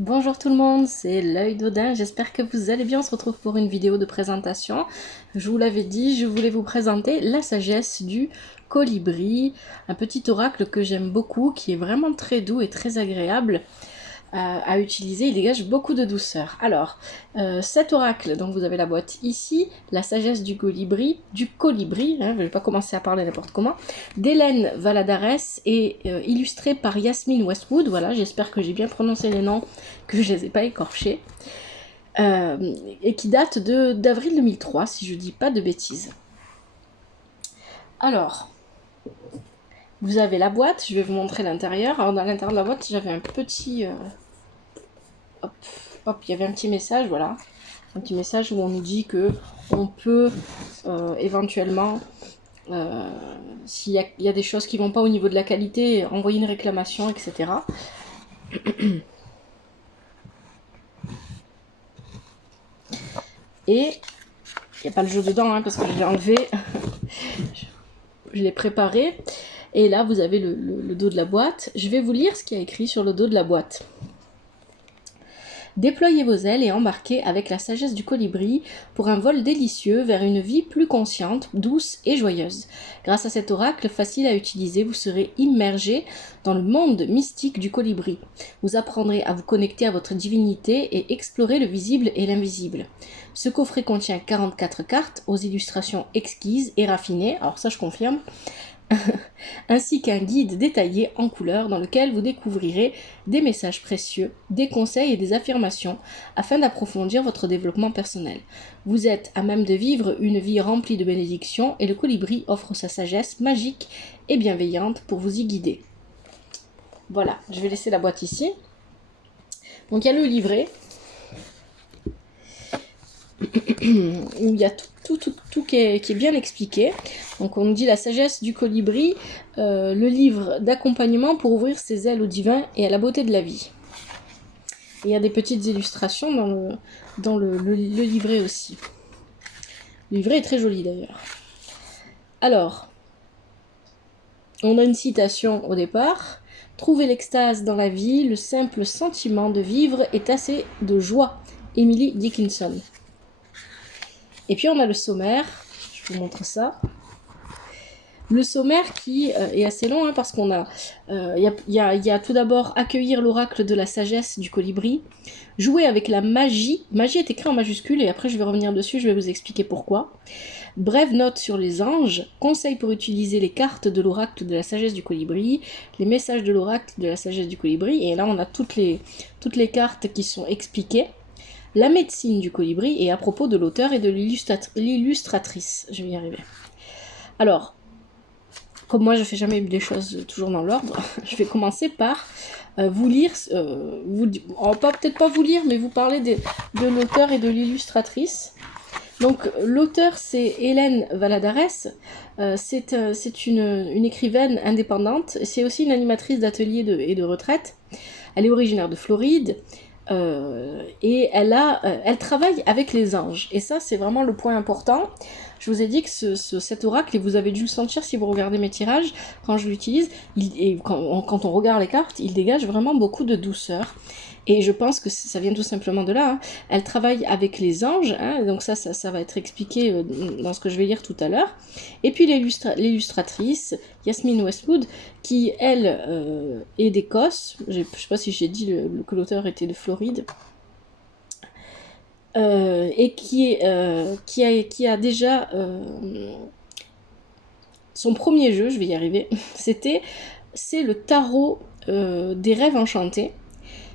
Bonjour tout le monde, c'est l'œil d'Odin, j'espère que vous allez bien, on se retrouve pour une vidéo de présentation. Je vous l'avais dit, je voulais vous présenter la sagesse du colibri, un petit oracle que j'aime beaucoup, qui est vraiment très doux et très agréable à utiliser, il dégage beaucoup de douceur. Alors, cet oracle, donc vous avez la boîte ici, la sagesse du colibri, je ne vais pas commencer à parler n'importe comment, d'Hélène Valadares et illustré par Yasmine Westwood, voilà, j'espère que j'ai bien prononcé les noms, que je ne les ai pas écorchés, et qui date d'avril 2003, si je ne dis pas de bêtises. Alors, vous avez la boîte, je vais vous montrer l'intérieur. Alors dans l'intérieur de la boîte, j'avais un petit... Hop, il y avait un petit message, voilà. Un petit message où on nous dit que on peut éventuellement, s'il y a des choses qui ne vont pas au niveau de la qualité, envoyer une réclamation, etc. Et il n'y a pas le jeu dedans, parce que je l'ai enlevé. Je l'ai préparé. Et là, vous avez le dos de la boîte. Je vais vous lire ce qu'il y a écrit sur le dos de la boîte. Déployez vos ailes et embarquez avec la sagesse du colibri pour un vol délicieux vers une vie plus consciente, douce et joyeuse. Grâce à cet oracle facile à utiliser, vous serez immergé dans le monde mystique du colibri. Vous apprendrez à vous connecter à votre divinité et explorer le visible et l'invisible. Ce coffret contient 44 cartes aux illustrations exquises et raffinées, alors ça je confirme, ainsi qu'un guide détaillé en couleurs dans lequel vous découvrirez des messages précieux, des conseils et des affirmations afin d'approfondir votre développement personnel. Vous êtes à même de vivre une vie remplie de bénédictions et le colibri offre sa sagesse magique et bienveillante pour vous y guider. Voilà, je vais laisser la boîte ici. Donc il y a le livret où il y a tout qui est bien expliqué. Donc on nous dit la sagesse du colibri, le livre d'accompagnement pour ouvrir ses ailes au divin et à la beauté de la vie. Et il y a des petites illustrations dans le livret aussi. Le livret est très joli d'ailleurs. Alors, on a une citation au départ. « Trouver l'extase dans la vie, le simple sentiment de vivre est assez de joie. » Emily Dickinson. Et puis on a le sommaire, je vous montre ça. Le sommaire qui est assez long parce qu'on a, il y a tout d'abord accueillir l'oracle de la sagesse du colibri, jouer avec la magie, magie est écrit en majuscule et après je vais revenir dessus, je vais vous expliquer pourquoi. Brève note sur les anges, conseils pour utiliser les cartes de l'oracle de la sagesse du colibri, les messages de l'oracle de la sagesse du colibri, et là on a toutes les cartes qui sont expliquées. La médecine du colibri et à propos de l'auteur et de l'illustratrice. Je vais y arriver. Alors, comme moi je fais jamais des choses toujours dans l'ordre, je vais commencer par vous lire, peut-être pas vous lire, mais vous parler de l'auteur et de l'illustratrice. Donc l'auteur c'est Hélène Valadares, c'est une écrivaine indépendante, c'est aussi une animatrice d'ateliers et de retraite. Elle est originaire de Floride. Et elle travaille avec les anges. Et ça, c'est vraiment le point important. Je vous ai dit que cet oracle, et vous avez dû le sentir si vous regardez mes tirages, quand je l'utilise, quand on regarde les cartes, il dégage vraiment beaucoup de douceur. Et je pense que ça vient tout simplement de là. Elle travaille avec les anges, donc ça va être expliqué dans ce que je vais lire tout à l'heure. Et puis l'illustratrice, Yasmine Westwood, qui, elle, est d'Écosse. Je ne sais pas si j'ai dit que l'auteur était de Floride. Et qui a déjà son premier jeu, je vais y arriver, c'est le tarot des rêves enchantés,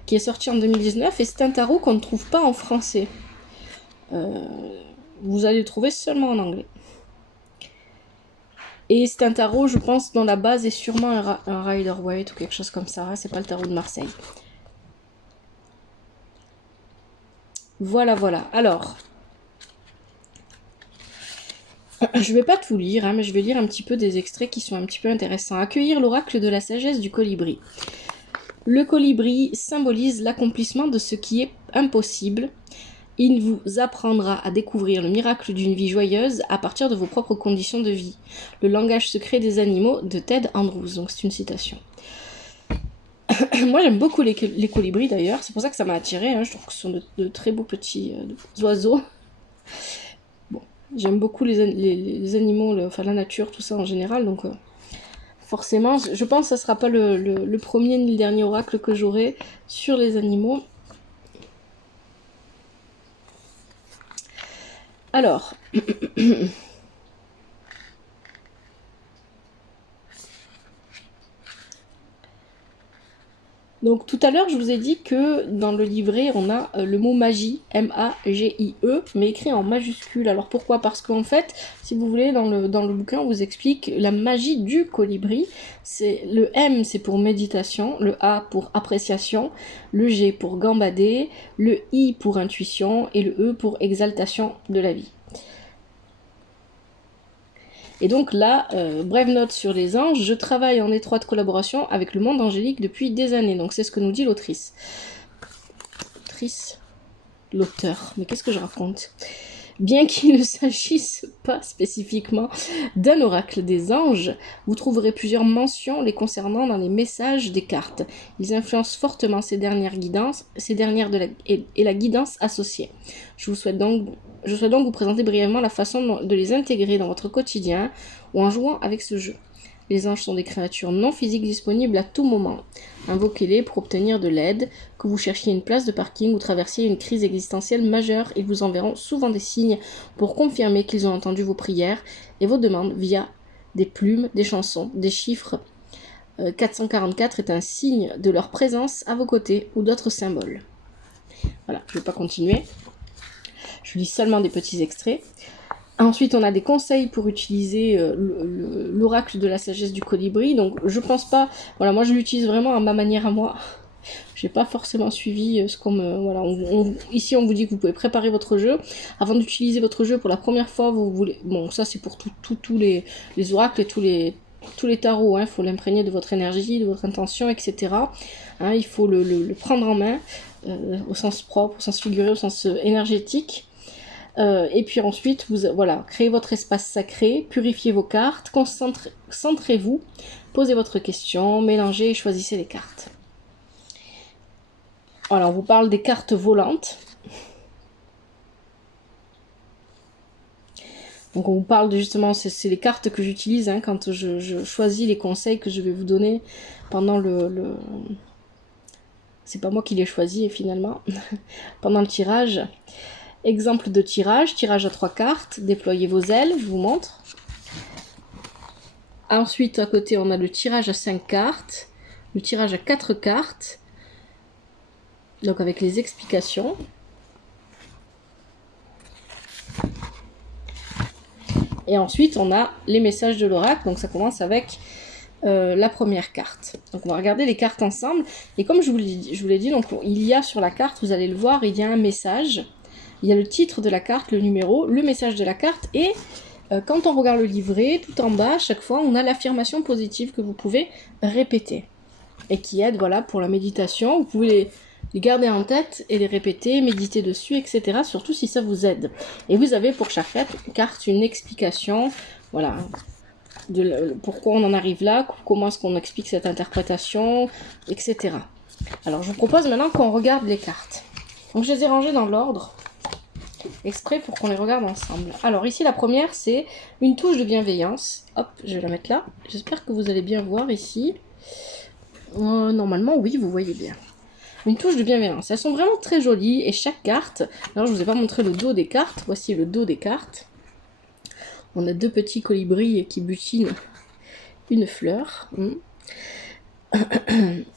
qui est sorti en 2019, et c'est un tarot qu'on ne trouve pas en français. Vous allez le trouver seulement en anglais. Et c'est un tarot, je pense, dont la base est sûrement un Rider-Waite ou quelque chose comme ça, c'est pas le tarot de Marseille. Voilà. Alors, je vais pas tout lire, mais je vais lire un petit peu des extraits qui sont un petit peu intéressants. Accueillir l'oracle de la sagesse du colibri. Le colibri symbolise l'accomplissement de ce qui est impossible. Il vous apprendra à découvrir le miracle d'une vie joyeuse à partir de vos propres conditions de vie. Le langage secret des animaux de Ted Andrews. Donc c'est une citation. Moi, j'aime beaucoup les colibris d'ailleurs. C'est pour ça que ça m'a attiré. Hein. Je trouve que ce sont de très beaux petits oiseaux. Bon, j'aime beaucoup les animaux, enfin la nature, tout ça en général. Donc, forcément, je pense que ce sera pas le premier ni le dernier oracle que j'aurai sur les animaux. Alors, donc tout à l'heure, je vous ai dit que dans le livret, on a le mot magie, M-A-G-I-E, mais écrit en majuscule. Alors pourquoi? Parce qu'en fait, si vous voulez, dans le bouquin, on vous explique la magie du colibri. Le M, c'est pour méditation, le A pour appréciation, le G pour gambader, le I pour intuition et le E pour exaltation de la vie. Et donc là, brève note sur les anges, je travaille en étroite collaboration avec le monde angélique depuis des années. Donc c'est ce que nous dit l'autrice. L'auteur, mais qu'est-ce que je raconte? Bien qu'il ne s'agisse pas spécifiquement d'un oracle des anges, vous trouverez plusieurs mentions les concernant dans les messages des cartes. Ils influencent fortement ces dernières et la guidance associée. Je souhaite donc vous présenter brièvement la façon de les intégrer dans votre quotidien ou en jouant avec ce jeu. Les anges sont des créatures non physiques disponibles à tout moment. Invoquez-les pour obtenir de l'aide, que vous cherchiez une place de parking ou traversiez une crise existentielle majeure. Ils vous enverront souvent des signes pour confirmer qu'ils ont entendu vos prières et vos demandes via des plumes, des chansons, des chiffres. 444 est un signe de leur présence à vos côtés ou d'autres symboles. Voilà, je ne vais pas continuer. Je lis seulement des petits extraits. Ensuite, on a des conseils pour utiliser l'oracle de la sagesse du colibri. Donc, je pense pas... Voilà, moi, je l'utilise vraiment à ma manière à moi. J'ai pas forcément suivi ce qu'on me... Voilà, ici, on vous dit que vous pouvez préparer votre jeu. Avant d'utiliser votre jeu pour la première fois, vous voulez... Bon, ça, c'est pour tous les oracles et tous les tarots. Il faut l'imprégner de votre énergie, de votre intention, etc. Il faut le prendre en main, au sens propre, au sens figuré, au sens énergétique. Et puis ensuite, créez votre espace sacré, purifiez vos cartes, centrez-vous, posez votre question, mélangez et choisissez les cartes. Alors, on vous parle des cartes volantes. Donc, on vous parle justement, c'est les cartes que j'utilise quand je choisis les conseils que je vais vous donner pendant C'est pas moi qui les choisis, finalement, pendant le tirage. Exemple de tirage à 3 cartes, déployez vos ailes, je vous montre. Ensuite, à côté, on a le tirage à 5 cartes, le tirage à 4 cartes, donc avec les explications. Et ensuite, on a les messages de l'oracle, donc ça commence avec la première carte. Donc on va regarder les cartes ensemble, et comme je vous l'ai dit, donc il y a sur la carte, vous allez le voir, il y a un message. Il y a le titre de la carte, le numéro, le message de la carte et quand on regarde le livret, tout en bas, à chaque fois, on a l'affirmation positive que vous pouvez répéter et qui aide pour la méditation. Vous pouvez les garder en tête et les répéter, méditer dessus, etc. Surtout si ça vous aide. Et vous avez pour chaque carte une explication, de pourquoi on en arrive là, comment est-ce qu'on explique cette interprétation, etc. Alors je vous propose maintenant qu'on regarde les cartes. Donc je les ai rangées dans l'ordre, exprès pour qu'on les regarde ensemble. Alors ici la première c'est une touche de bienveillance. Hop, je vais la mettre là. J'espère que vous allez bien voir ici. Normalement oui, vous voyez bien. Une touche de bienveillance. Elles sont vraiment très jolies et chaque carte... Alors je vous ai pas montré le dos des cartes. Voici le dos des cartes. On a 2 petits colibris qui butinent une fleur.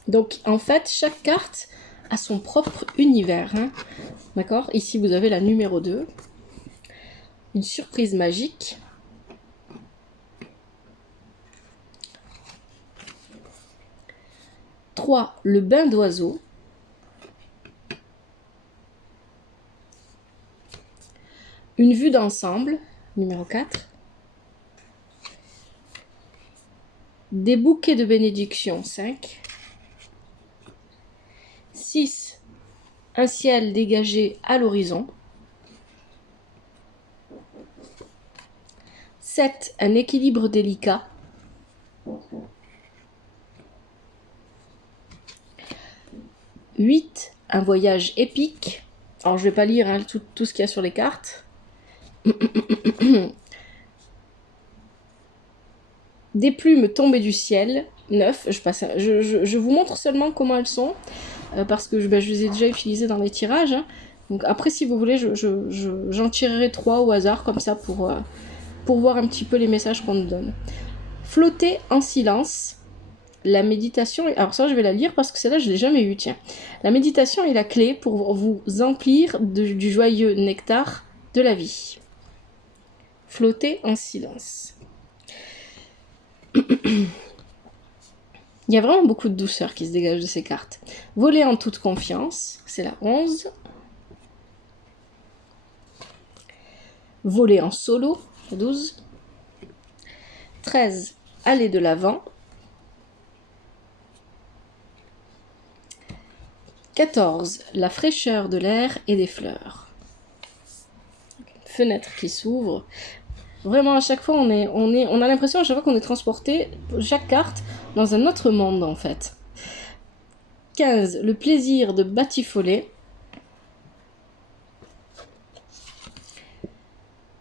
Donc en fait chaque carte a son propre univers. D'accord? Ici, vous avez la numéro 2. Une surprise magique. « 3. Le bain d'oiseau. Une vue d'ensemble. Numéro 4. Des bouquets de bénédiction. 5. 6. Un ciel dégagé à l'horizon. 7. Un équilibre délicat. 8, un voyage épique. Alors je vais pas lire hein, tout ce qu'il y a sur les cartes. Des plumes tombées du ciel. 9, je vous montre seulement comment elles sont, parce que je les ai déjà utilisées dans les tirages. Hein. Donc après, si vous voulez, j'en tirerai 3 au hasard, comme ça, pour voir un petit peu les messages qu'on nous donne. Flotter en silence. La méditation, alors ça je vais la lire parce que celle-là je l'ai jamais eue, tiens. La méditation est la clé pour vous emplir du joyeux nectar de la vie. Flotter en silence. Il y a vraiment beaucoup de douceur qui se dégage de ces cartes. Voler en toute confiance, c'est la 11. Voler en solo, la 12. 13. Aller de l'avant. 14. La fraîcheur de l'air et des fleurs. Une fenêtre qui s'ouvre. Vraiment, à chaque fois, on a l'impression à chaque fois qu'on est transporté, chaque carte, dans un autre monde, en fait. 15. Le plaisir de batifoler.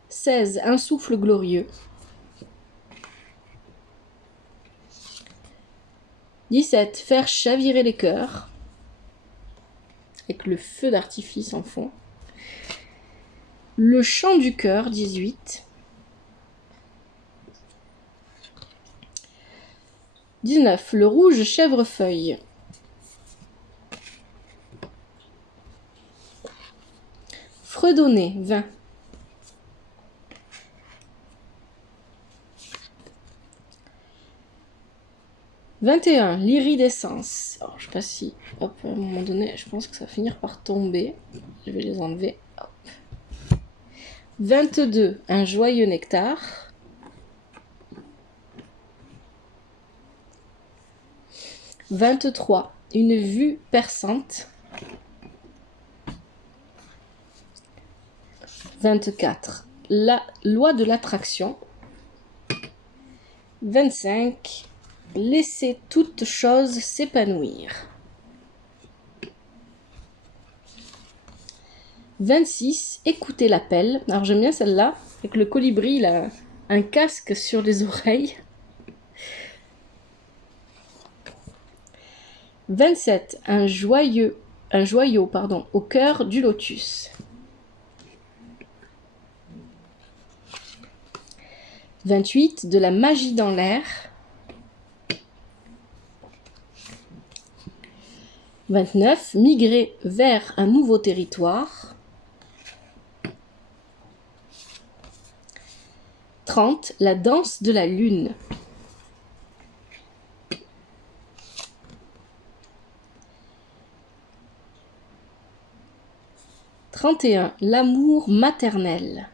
16. Un souffle glorieux. 17. Faire chavirer les cœurs. Avec le feu d'artifice en fond. Le chant du cœur, 18. 19. Le rouge chèvrefeuille. Fredonner, 20. 21. L'iridescence. Alors, je sais pas si... Hop, à un moment donné, je pense que ça va finir par tomber. Je vais les enlever. Hop. 22. Un joyeux nectar. 23. Une vue perçante. 24. La loi de l'attraction. 25. Laisser toute chose s'épanouir. 26. Écouter l'appel. Alors j'aime bien celle-là. Avec le colibri, il a un casque sur les oreilles. 27. Un joyau au cœur du lotus. 28. De la magie dans l'air. 29. Migrer vers un nouveau territoire. 30. La danse de la lune. 31. L'amour maternel.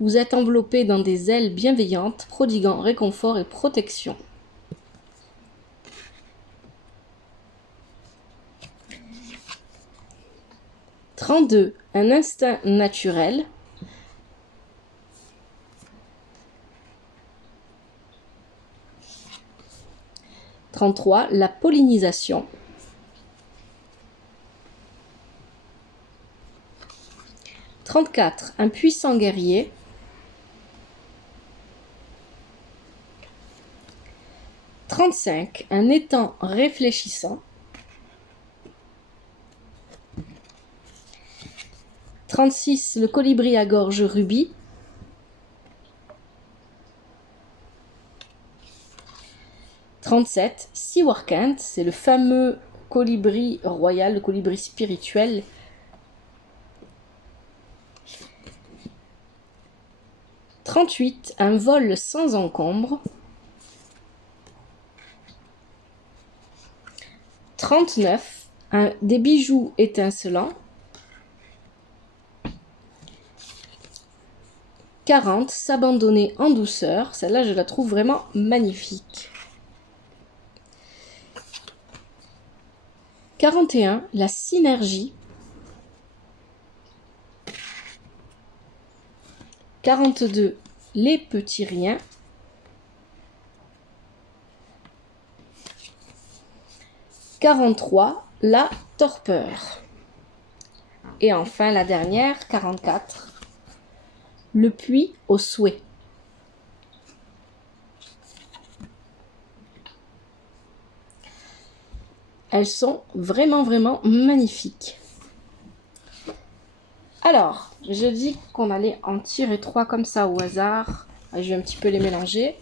Vous êtes enveloppé dans des ailes bienveillantes, prodiguant réconfort et protection. 32. Un instinct naturel. 33. La pollinisation. 34. Un puissant guerrier. 35. Un étang réfléchissant. 36. Le colibri à gorge rubis. 37. Siwarkant, c'est le fameux colibri royal, le colibri spirituel. 38. Un vol sans encombre. 39. Des bijoux étincelants. 40. S'abandonner en douceur. Celle-là, je la trouve vraiment magnifique. 41. La synergie. 42. Les petits riens. 43. la torpeur. Et enfin, la dernière, 44, le puits au souhait. Elles sont vraiment, vraiment magnifiques. Alors, je dis qu'on allait en tirer 3 comme ça au hasard. Je vais un petit peu les mélanger.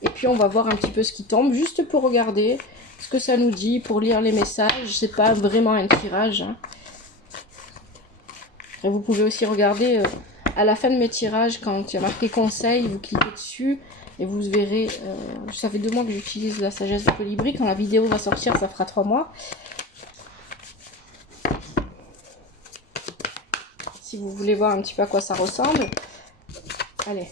Et puis, on va voir un petit peu ce qui tombe, juste pour regarder ce que ça nous dit, pour lire les messages. C'est pas vraiment un tirage. Hein. Et vous pouvez aussi regarder à la fin de mes tirages, quand il y a marqué conseil, vous cliquez dessus. Et vous verrez, ça fait 2 mois que j'utilise la sagesse du colibri. Quand la vidéo va sortir, ça fera 3 mois. Si vous voulez voir un petit peu à quoi ça ressemble. Allez.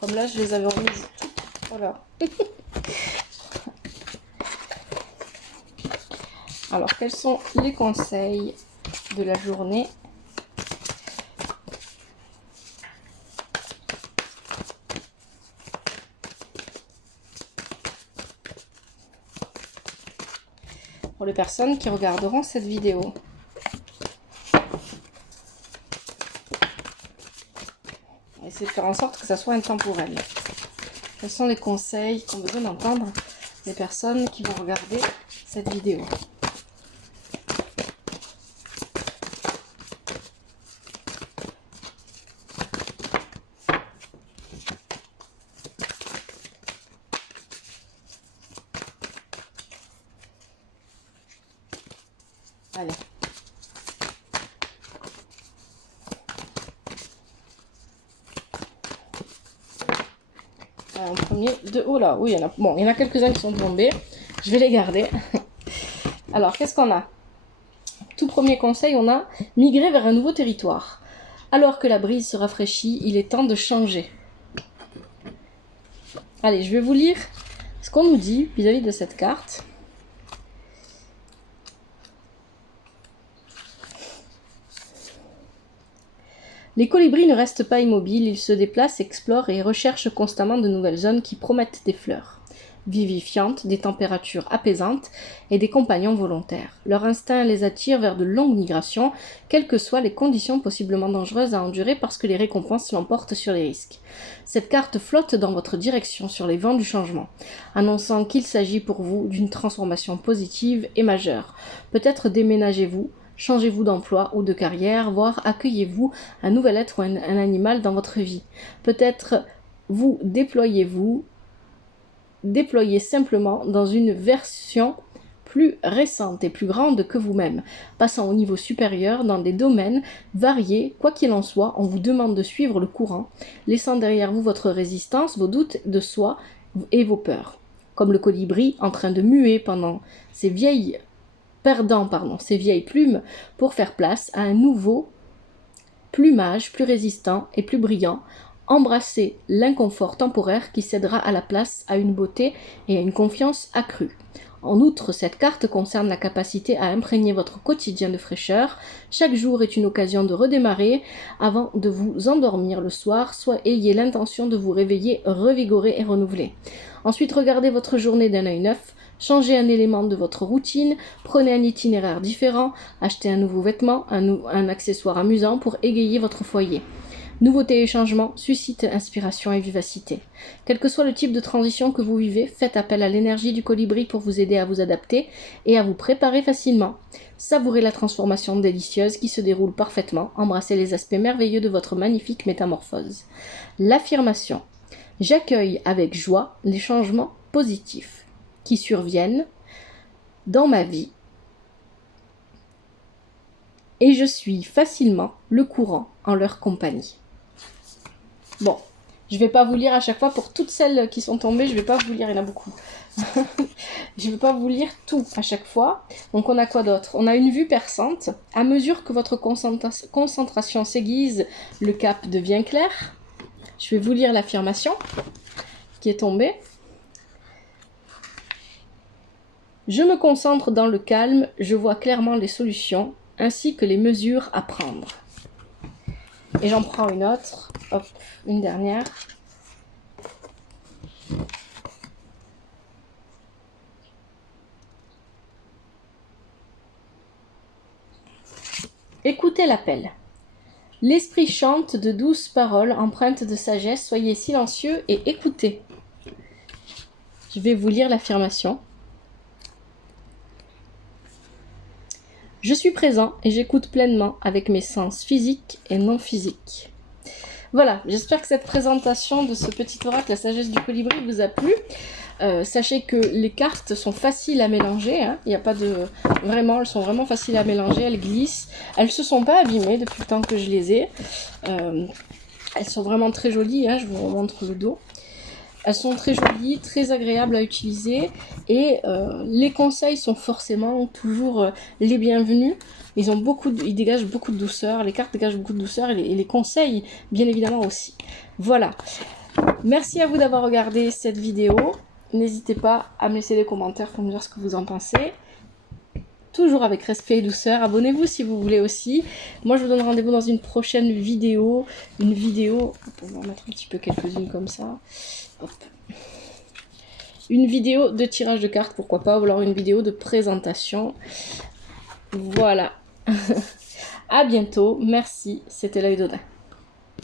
Comme là, je les avais remises toutes. Voilà. Alors, quels sont les conseils de la journée ? Pour les personnes qui regarderont cette vidéo. On va essayer de faire en sorte que ça soit intemporel. Quels sont les conseils qu'ont besoin d'entendre les personnes qui vont regarder cette vidéo ? Allez. En premier, oh là, oui, il y en a quelques-uns qui sont tombés. Je vais les garder. Alors, qu'est-ce qu'on a ? Tout premier conseil, on a migrer vers un nouveau territoire. Alors que la brise se rafraîchit, il est temps de changer. Allez, je vais vous lire ce qu'on nous dit vis-à-vis de cette carte. Les colibris ne restent pas immobiles, ils se déplacent, explorent et recherchent constamment de nouvelles zones qui promettent des fleurs vivifiantes, des températures apaisantes et des compagnons volontaires. Leur instinct les attire vers de longues migrations, quelles que soient les conditions possiblement dangereuses à endurer parce que les récompenses l'emportent sur les risques. Cette carte flotte dans votre direction sur les vents du changement, annonçant qu'il s'agit pour vous d'une transformation positive et majeure. Peut-être déménagez-vous, changez-vous d'emploi ou de carrière, voire accueillez-vous un nouvel être ou un animal dans votre vie. Peut-être vous déployez simplement dans une version plus récente et plus grande que vous-même, passant au niveau supérieur dans des domaines variés. Quoi qu'il en soit, on vous demande de suivre le courant, laissant derrière vous votre résistance, vos doutes de soi et vos peurs. Comme le colibri en train de muer perdant ses vieilles plumes pour faire place à un nouveau plumage plus résistant et plus brillant. Embrassez l'inconfort temporaire qui cédera à la place à une beauté et à une confiance accrue. En outre, cette carte concerne la capacité à imprégner votre quotidien de fraîcheur. Chaque jour est une occasion de redémarrer avant de vous endormir le soir, soit ayez l'intention de vous réveiller revigoré et renouvelé. Ensuite, regardez votre journée d'un œil neuf. Changez un élément de votre routine, prenez un itinéraire différent, achetez un nouveau vêtement, un accessoire amusant pour égayer votre foyer. Nouveauté et changement suscitent inspiration et vivacité. Quel que soit le type de transition que vous vivez, faites appel à l'énergie du colibri pour vous aider à vous adapter et à vous préparer facilement. Savourez la transformation délicieuse qui se déroule parfaitement, embrassez les aspects merveilleux de votre magnifique métamorphose. L'affirmation. J'accueille avec joie les changements positifs qui surviennent dans ma vie et je suis facilement le courant en leur compagnie. Bon, je ne vais pas vous lire à chaque fois pour toutes celles qui sont tombées, je ne vais pas vous lire, il y en a beaucoup. Je ne vais pas vous lire tout à chaque fois. Donc on a quoi d'autre ? On a une vue perçante. À mesure que votre concentration s'aiguise, le cap devient clair. Je vais vous lire l'affirmation qui est tombée. Je me concentre dans le calme, je vois clairement les solutions, ainsi que les mesures à prendre. Et j'en prends une autre, hop, une dernière. Écoutez l'appel. L'esprit chante de douces paroles empreintes de sagesse. Soyez silencieux et écoutez. Je vais vous lire l'affirmation. Je suis présent et j'écoute pleinement avec mes sens physiques et non physiques. Voilà, j'espère que cette présentation de ce petit oracle, la sagesse du colibri, vous a plu. Sachez que les cartes sont faciles à mélanger, hein. Il n'y a pas de... Vraiment, elles sont vraiment faciles à mélanger, elles glissent. Elles se sont pas abîmées depuis le temps que je les ai. Elles sont vraiment très jolies, hein. Je vous remontre le dos. Elles sont très jolies, très agréables à utiliser et les conseils sont forcément toujours les bienvenus. Ils dégagent beaucoup de douceur, les cartes dégagent beaucoup de douceur et les conseils bien évidemment aussi. Voilà. Merci à vous d'avoir regardé cette vidéo. N'hésitez pas à me laisser des commentaires pour me dire ce que vous en pensez. Toujours avec respect et douceur. Abonnez-vous si vous voulez aussi. Moi, je vous donne rendez-vous dans une prochaine vidéo. Une vidéo... On va en mettre un petit peu quelques-unes comme ça. Hop. Une vidéo de tirage de cartes, pourquoi pas. Ou alors une vidéo de présentation. Voilà. À bientôt. Merci. C'était l'œil d'Odin.